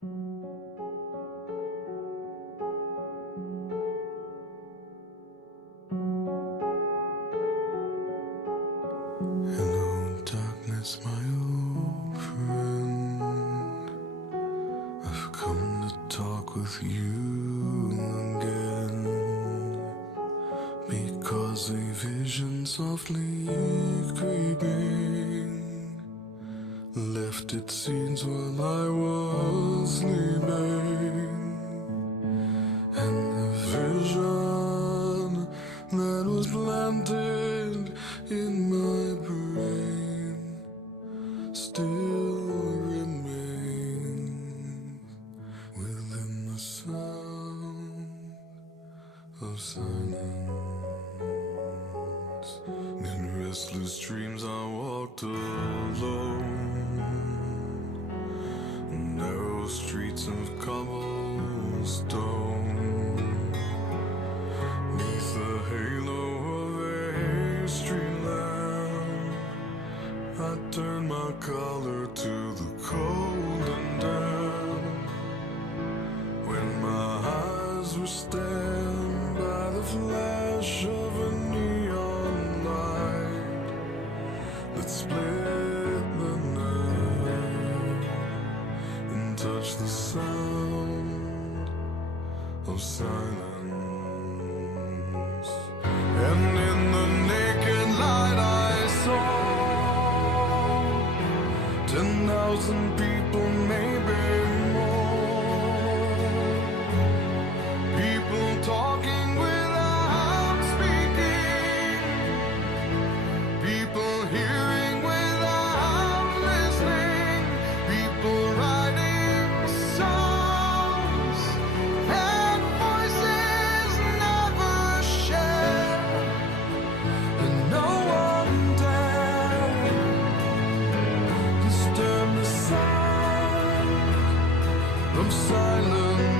Hello, darkness, my old friend. I've come to talk with you again, because a vision softly creeping left its seeds while I was sleeping, and the vision that was planted in my brain still remains within the sound of silence. In restless dreams I walked alone, narrow streets of cobblestone, neath the halo of a street lamp. I turned my collar to the cold and damp, when my eyes were stabbed by the flash of a neon light that split the night and touched the sound of silence. And in the naked light I saw 10,000 people, maybe more. People talking without speaking, people hearing without listening, people writing songs and voices never shared, and no one dared disturb the sound of silence.